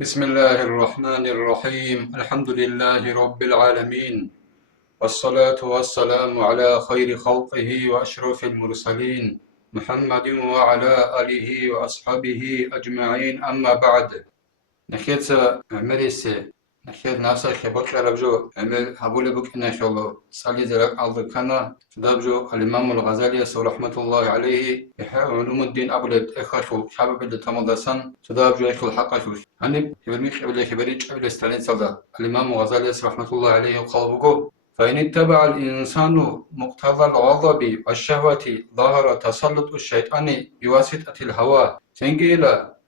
بسم الله الرحمن الرحيم الحمد لله رب العالمين والصلاة والسلام على خير خلقه وأشرف المرسلين محمد وعلى آله وأصحابه أجمعين أما بعد نخيت عمريسي نخيت ناسا خبط ربجو عمل حبول بك نخلو صلي زرق الذكنا دبجو الإمام الغزالي رحمة الله عليه إحياء علوم الدين أبلد إخشو حبب التمدسن تدبجو إخل حقشو أني يبرميخ قبل خبريج قبل استلين صدا الإمام الغزالي رحمة الله عليه قال فإن اتبع الإنسان مقتضى الغضب والشهوة ظهر تسلط الشيطان بواسطة الهوى تنجيل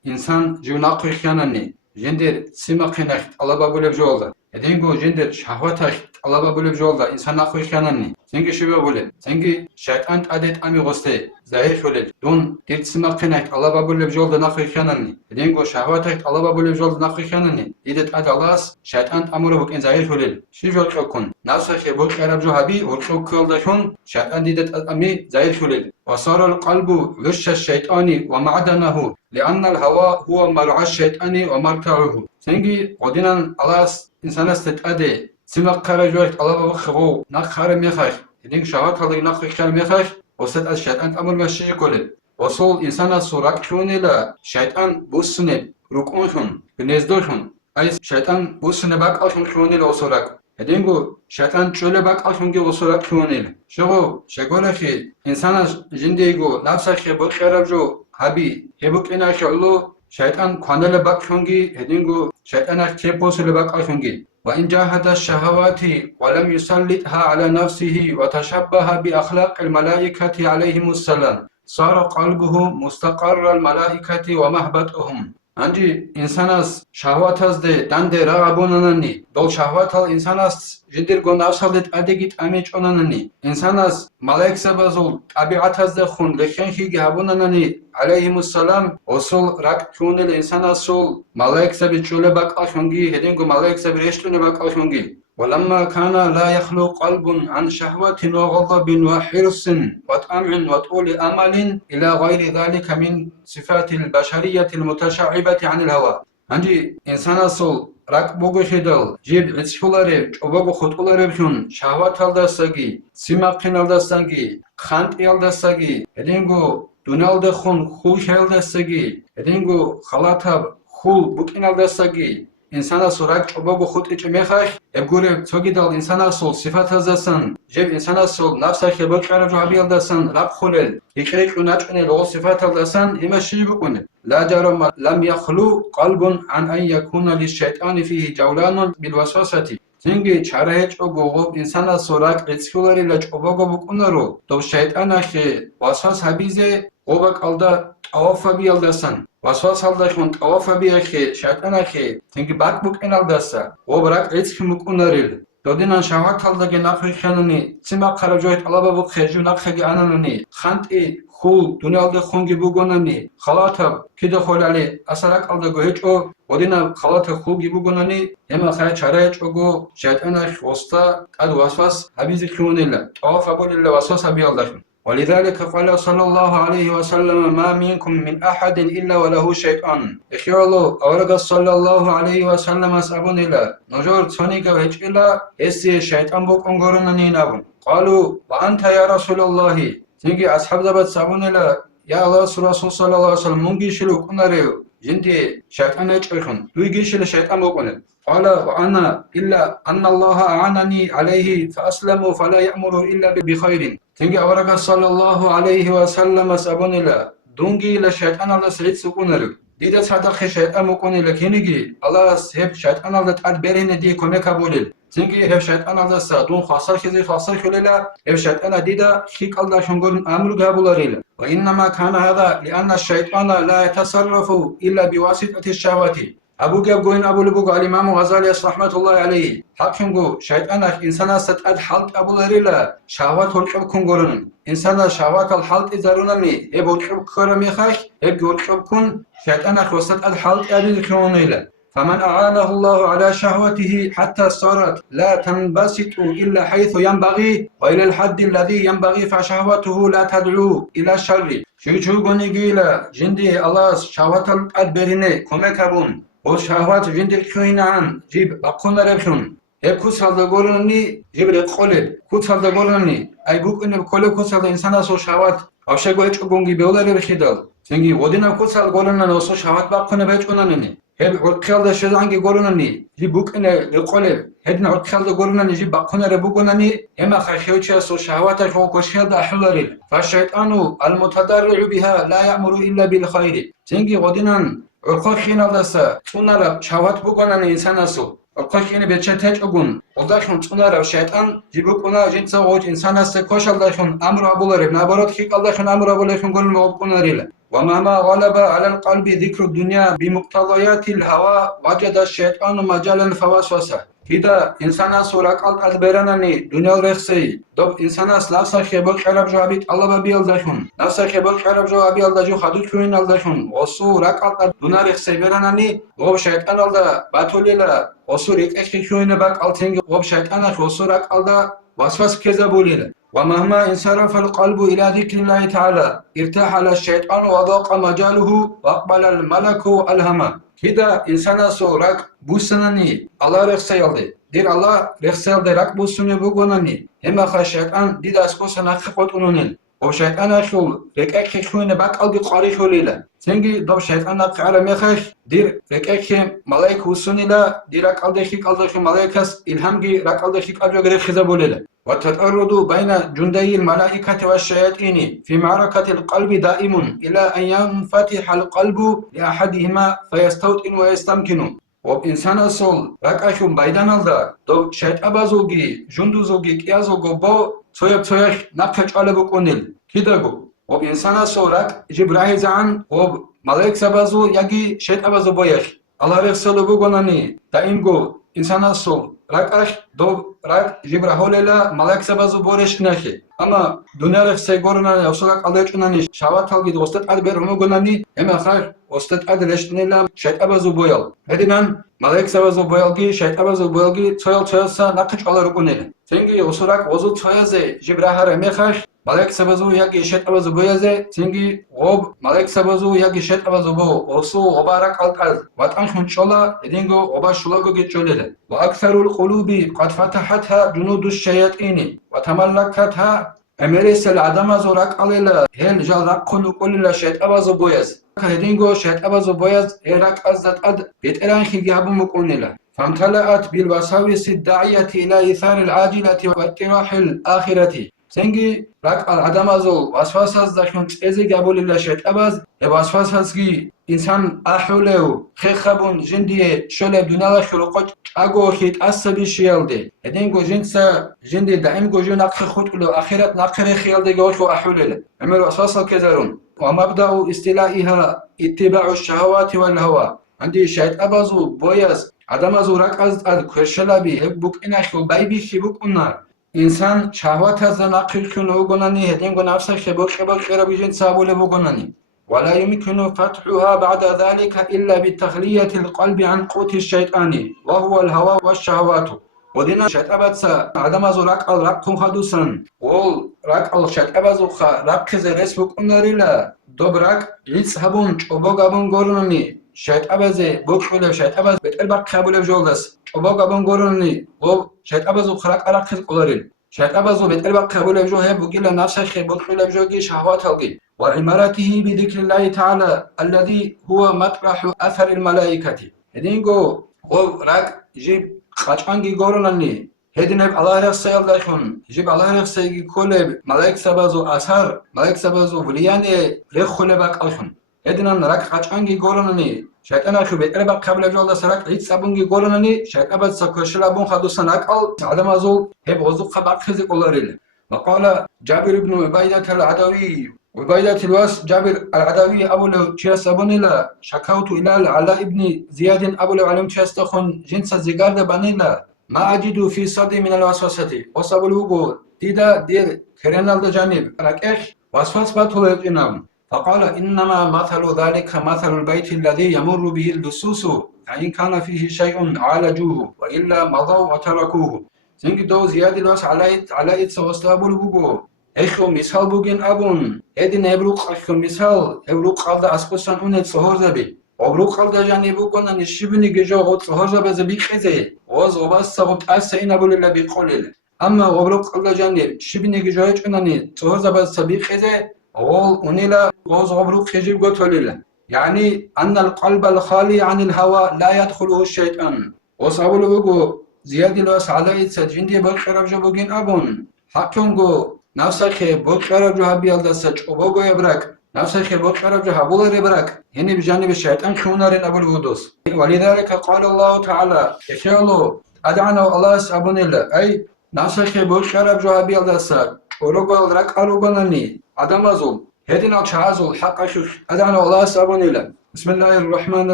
إنسان جناقي خيانني جندر سماقينخ طلبا بولب جولدا ედენგო ჟენდერ შაჰვათაშ ტალაბა ბოლებ ჟოლდა ინსან ახო ხიანანი ზენგი შევე ბოლე ზენგი შაიტან ტადეთ ამი ღოსტე ზაჰირ შოლე დონ დირ სიმაყენახ ტალაბა ბოლებ ჟოლდა ნახო ხიანანი ედენგო შაჰვათაშ ტალაბა ბოლებ ჟოლდა ნახო ხიანანი იდე ტად ალას შაიტან ტამურო ბოკენ ზაჰირ შოლე შიჟოლ ყოკონ ნასახე ბოყერაბ ჟოჰაბი ორყო ქოლდა შონ შაიტან დიდე ტამი ზაჰირ შოლე وصار القلب غش الشيطان ومعدنه لأن الهوى هو مرعى الشيطان ومرتعه زنجي قدنا الله إنسان استأدي سماق خرجوه الله بخو نخر ميخش إذن شهوات الله نخر خير ميخش وسط الشيطان أمر مشي كله وصل إنسان الصراق شوني لا شيطان بوسنه ركونشون بنزدوشون أي شيطان بوسنه باك أشون شوني لا صراق ედენგო შატან ჭოლე ბაკალხონგი ოსორა ქონელი შეგო შეგოლახი ინსანას ჟინდეიგო ნაფსახე ბოხერაბჯო ჰაბი ჰებოკენაშოლო შატან ქონელე ბაკალხონგი ედენგო შატანას ჩეპოსელე ბაკალხონგი وإن جاهد الشهوات ولم يسلطها على نفسه وتشبه بأخلاق الملائكة عليهم السلام صار قلبه مستقر الملائكة ومهبطهم Anji insanas şahvataz de dande rağabonanani dol şahvatal insanas jindir gonavsaldet adegit ameç onanani insanas malaik sabazol tabiataz de khun lekhenhi gabonanani aleyhimussalam osul rak chunel insanas sol malaik sabi chule bakashongi hedengo malaik sabi reshtune bakashongi ولما كان لا يخلو قلب عن شهوة وغضب وحرص وطمع وطول أمل إلى غير ذلك من صفات البشرية المتشعبة عن الهوى. عندي إنسان أصل راك بوغو خدل جيب عتشولاري وبوغو خطولاري بشون شهوات الدستاقي سماقين الدستاقي خانت الدستاقي إدينغو دونال دخون خوش الدستاقي إدينغو خلاطاب خول بوكين الدستاقي إنسان سورك چوبو خود إچميخش ابگوره توگيدال إنسان سول صفات هزاسن جب إنسان سول نفسه خبر كارب جوابي هزاسن رب خلل يكريك ونچونه لغو صفات هزاسن إما شي بكونه لا جرم لم يخلو قلب عن أن يكون للشيطان فيه جولان بالوسوسة زنگي چاره چوگو غوب إنسان سورك إتسكولاري لچوبو بكونه رو دو شيطان أخي وسوس حبيزه غوبك ألدا أوفا بيالداسن وسواس هالداشون أوفا بيخي شيطان أخي تنگي باك بوك إنالداسا غوبراك إتسكي مكوناريل دودينان شهوات هالداگي ناخي خانوني سيما قربجوهت ألابا بوك خيجو ناخيجي آنانوني خانت خول دونيال دي خونگي بوگوناني خلاتب كده خولالي أسراك ألداگو هيچو ودينا خلات خولگي بوگوناني يما خيا چاره هيچوگو شيطان أخي وستا قد وسواس حبيزي خونيلا أوفا بوليلا وسواس هبيالداشون ولذلك قال صلى الله عليه وسلم ما منكم من أحد إلا وله شيطان إخيالو أورغ صلى الله عليه وسلم أسابون إلا نجور تونيك وهجئلا إسي شيطان بوك أنغرنني نابون قالوا وأنت يا رسول الله تنجي أصحاب زبط سابون إلا يا الله رسول صلى الله عليه وسلم منجي شلو كناريو جنتي شيطان يجعلكم دويجي شل شيطان بوكونا قال وأنا إلا أن الله أعانني عليه فأسلموا فلا يأمر إلا بخير تنجي أورغ صلى الله عليه وسلم سابون إلا دونجي لشيطان الله سعيد سكونرو ديدا صدق شيطان مكوني لكينيجي الله سيب شيطان الله تاد برين دي كوميكا بوليل تنجي هب شيطان الله سادون خاصر خزي خاصر كللا هب شيطان ديدا خيق الله شنقول أمر قابولاريل وإنما كان هذا لأن الشيطان لا يتصرف إلا بواسطة الشهوات أبو جاب قوين أبو لبوغ الإمام غزالي رحمة الله عليه حقنقو شيطان إنسان ستأد حلق أبو لريلا شهوات الحب كنقرن إنسان شهوات الحلق إزارونمي إبو الحب كرمي خاش إبو الحب كن شيطان وستأد حلق أبو الكرونيلا فمن أعانه الله على شهوته حتى صارت لا تنبسط إلا حيث ينبغي وإلى الحد الذي ينبغي فشهوته لا تدعو إلى الشر شيء قنيجيلا جندي الله شهوات الأدبريني كمكابون O şahvat jindi köyünan jib bakkunlarefşun. Hep kutsalda golani jibre kole. Kutsalda golani. Ay bukune kole kutsalda insana so şahvat. Avşa goç gongi beolare bexidal. Sengi odina kutsal golana no so şahvat bakkune beçunanani. Hep orkhalda şezangi golani. Jib bukune kole. Hedna orkhalda golani jib bakkunare bukunani. Ema khashiyucha so şahvata jo koşhelda ahlaril. Faşşeytanu al mutadarri'u biha la ya'muru illa bil khayri. Sengi odinan Orkoşin aldasa, çunara şahvat bukanani insanasu. Orkoşini beçete çogun. Odaşun çunara şeytan jibukuna jinsa oç insanası koşaldaşun amru abuları. Nabarot ki kaldaşun amru abulaşun golme okunarıyla. وَمَا مَا غَلَبَ عَلَى الْقَلْبِ ذِكْرُ الدُّنْيَا بِمُقْتَضَيَاتِ الْهَوَى وَجَدَ الشَّيْطَانُ مَجَالًا فَوَسْوَسَ. Hida insanas orak alt beranani dünya rexsey. Dob insanas nafsa xebol xarab jabit Allah babi aldaşun. Nafsa xebol xarab jabi aldaşun xadut köyün aldaşun. Osu rak alt dünya rexsey beranani gob şeytan alda batolela. Osu rek köyüne bak altengi gob şeytana osu rak alda vasvas keza bolile. ومهما انصرف القلب إلى ذكر الله تعالى ارتحل الشيطان وضاق مجاله وأقبل الملك ألهما. Hida insana sorak busanani Allah rexsayalde. Dir Allah rexsayalde rak busuni bugonani. Hema khashatan didas kosana khotununil. O şeytan aşul rekek khune bak albi qari khulila. Sengi do şeytan qara mekhash dir rekek malaik usunila dirak aldehi kaldaşı malaikas ilhamgi rak aldehi qaljo gere khiza bolila. وتتعرض بين جندي الملائكة والشياطين في معركة القلب دائم إلى أن ينفتح القلب لأحدهما فيستوطن ويستمكن. وإنسان الصول ركعشون بيدان الله دو شيط أبازوغي جندوزوغي كيازوغو بو تويش نقش على بقونيل كيداغو. وإنسان الصول رك جبرائيل زعان وملائك سبازو يجي شيط أبازو بويش الله رخصلو بقوناني دائمغو إنسان الصول ركعش دو rak jibraholela malak sabazu boreşnaşi ama dünyada segorna usulak alçunani şavat algı ostat adber homogonani ema khar ostat adleşnela şaytabazu boyal hedinan malak sabazu boyalgi şaytabazu boyalgi çoyalsa nakıç alarıkuneli sengi usulak ozu çoyaze jibrahara mekhaş malak sabazu yagi şaytabazu boyaze sengi ob malak sabazu yagi şaytabazu bo osu obarak alqal vatan şunçola edingo oba şulago geçölele ve aktharul qulubi qad fatahatha junudush shayatin ve tamallakatha emeresel adama zorak alela hel jalak konu kolila şaytabazu boyaz hedingo şaytabazu boyaz erak azat ad beteran khigabu muqonela فامتلأت بالوساوس الداعية إلى إيثار العاجلة واقتراح الآخرة. Sengi rak al adamazo vasvasaz daşun eze gabulilla şaytabaz e vasvasazgi insan ahuleu khekhabun jindiye şöyle dünyada şuruqot ago hit asabi şiyalde edingo jinsa jindi daim gojun akhkhutlu akhirat naqre khiyalde goshu ahulele emel vasvasal kezarun ve mabda'u istilaiha ittiba'u şehawati vel hava andi şaytabazu boyaz adamazo rak az ad kırşalabi hep buk inaşu baybi şibuk unnar İnsan şahvat azdan akılkün ugonani hedingo nafsa şebok şerabijin sabule bugonani. ولا يمكن فتحها بعد ذلك إلا بتخلية القلب عن قوت الشيطان وهو الهوى والشهوات. ودينا شتابتسا عدم زرق الرقم خدوسا وول رق الشتابزوخا رق زرسبك أناريلا دوبرق يسحبون چوبوغابون گوروني شتابزه بوكشوله شتابز بتلبق قبول جولدس چوبوغابون گوروني و شتابزوخ رق رق قولاريل شتابزو بتلبق قبول جوه بوغيلا نفس خبول جوغي شهوات الغي وعمارته بذكر الله تعالى الذي هو مطرح أثر الملائكة. هدينغو ورق جيب خاچانگي گوروناني هدينب الله رخصيال داشون جيب الله رخصيگي كولب ملائك سبازو أثر ملائك سبازو ولياني رخوله باقالشون هدينان رق خاچانگي گوروناني شيطان اخو بتربق قبل جولدا سرق عيد سابونگي گوروناني شيطان سكوشلابون خدوسن اقل عدم ازول هب وزق خبق خزي قولاريل. وقال جابر بن عبيدة العدوي عبيدة الواس جابر العدوي أبو تشيس أبونيلا شكوت إلى العلاء بن زياد أبو علم تشيس تخون جنس زيغارد بانيلا ما أجد في صدي من الوسوسة وصابو لوغو تيدا دير كرينال جانب ركش وسواس باتول يجنام فقال إنما مثل ذلك مثل البيت الذي يمر به اللصوص فإن كان فيه شيء عالجوه وإلا مضوا وتركوه. سنگ دو زياد الواس على سوستابو لوغو ეხო მისალ ბუგენ აბუნ ედინე ებრუყ ახო მისალ ებრუყ ყავდა ასკოსან უნეთ სოჰორზები обрук алдажани буконани шибни гежо гот хожа баз биқезе оз обас сабут асина булила биқолил амма обрук алдажани шибни гежо чунани хожа баз сабиқезе ол унила оз обрук хежиб готолила يعني أن القلب الخالي عن الهوى لا يدخله الشيطان وصابلو بقو زيادة لوس على سجندي بقرب جبوجين أبون حكيونغو نفسك بقرب جهبي الدسج وبقو يبرك نفسك بقرب جهبول يبرك هني بجانب الشيطان كونارين أبو الودوس ولذلك قال الله تعالى يشالو أدعنا الله أبون الله أي نفسك بقرب جهبي الدسج ورقو الرك أروبانني عدم أزول هدنا تعازل حق شوف أدعنا الله أبون الله بسم الله الرحمن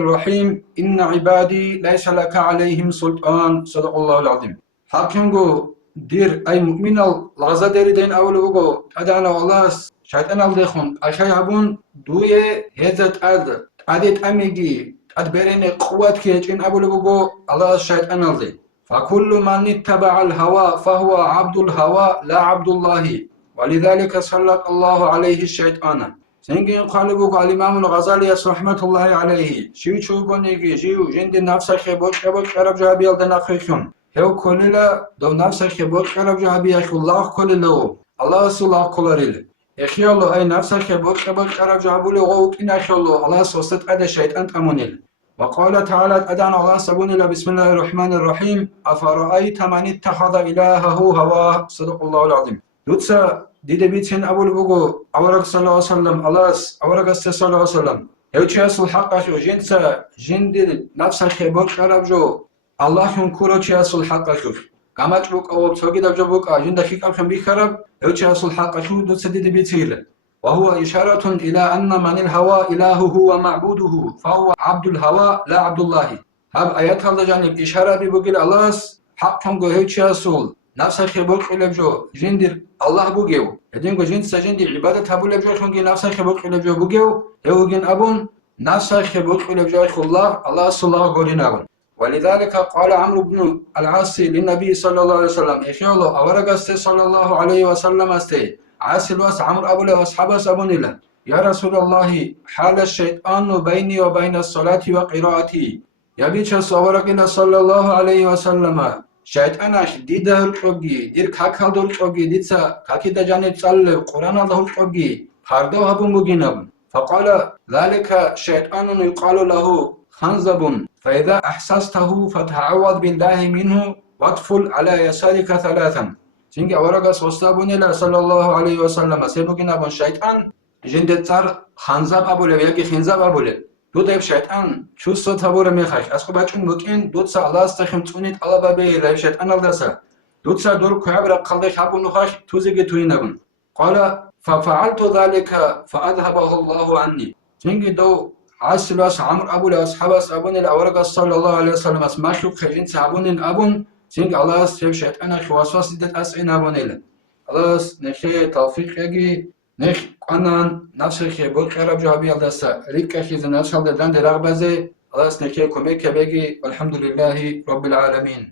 الرحيم إن عبادي ليس لك عليهم سلطان صدق الله العظيم حاكمغو دير أي مؤمن الغزا دير دين أولوغو أدعنا الله شيطان الدخون أشيابون دوية هزت أدت أميجي أدبرين قوات كيجين أولوغو الله الشيطان الدي فكل من اتبع الهوى فهو عبد الهوى لا عبد الله ولذلك سلط الله عليه الشيطان سنجين قالبوك الإمام الغزالي رحمة الله عليه شيو شوغونيجي جيو جند نفسك بوك شرب جابي الدنا خيخون هو كللا دو نفسك بوك شرب جابي الله كللا الله سلا كلريل يخيالو أي نفسك بوك شرب جابي لغوك إن أخيالو الله سوست أدى شيطان تمونيل وقال تعالى أدعنا الله سبونيل بسم الله الرحمن الرحيم أفرأيت من اتخذ إلهه هواه صدق الله العظيم دوتسا دیده بیتین ابول بگو اورک صلی الله علیه وسلم الاس اورک است صلی الله علیه وسلم هیچ اصل حقش و جنس جند نفس خیبر خراب جو الله هم کورو چی اصل حقش کامچ بک او سوگی دبج بک جند خیکم شم بیخرب هیچ اصل حقش دوست دیده بیتیل وهو إشارة إلى أن من الهوى إلهه ومعبوده فهو عبد الهوى لا عبد الله هب آيات هذا جانب إشارة بيقول الله حقهم جو هيك أصل نفسك بوك لبجو جندر الله بوجيو هدينكو جند سجندي عبادة هبو لبجو خنجي نفسك بوك لبجو بوجيو يوجين أبون نفسك بوك لبجو الله صلى الله عليه وسلم ولذلك قال عمرو بن العاص للنبي صلى الله عليه وسلم إخيالو أورغست صلى الله عليه وسلم استي عاص الواس عمرو أبو له أصحابه سبون الله يا رسول الله حال الشيطان بيني وبين الصلاة وقراءتي يبيش صورك صلى الله عليه وسلم شيطانش ديده الحقي دير كاكال دول حقي ديتسا كاكي دجاني تصلي قرآن الله الحقي خاردو هبون بگينب فقال ذلك شيطان يقال له خنزب فإذا أحسسته فتعوذ بالله منه واطفل على يسارك ثلاثا سينجي أورغا سوستابون الله صلى الله عليه وسلم سيبگينب شيطان جندت صار خنزب أبوله ويكي خنزب أبوله دودب شيطان شو صوت هبور ميخاش اسكو بچون ممكن دود سا الله استخم تونيت الله بابي لا شيطان الدسا دود سا دور كعبر قلدش هبو نخاش توزيگي توينبن قال ففعلت ذلك فاذهبه الله عني تنجي دو عاصلاس عمرو ابو الاصحابس ابون الاورق صلى الله عليه وسلم اسماشو خجين سابون ابون تنجي الله سيب شيطان خواسواس دت اسين ابون الله نخي توفيق يجي نخ قانان نفسك بقرب جابي الدسا ريكا خيزنا شال دان درغبزه الله نخي كوميك بيجي والحمد لله رب العالمين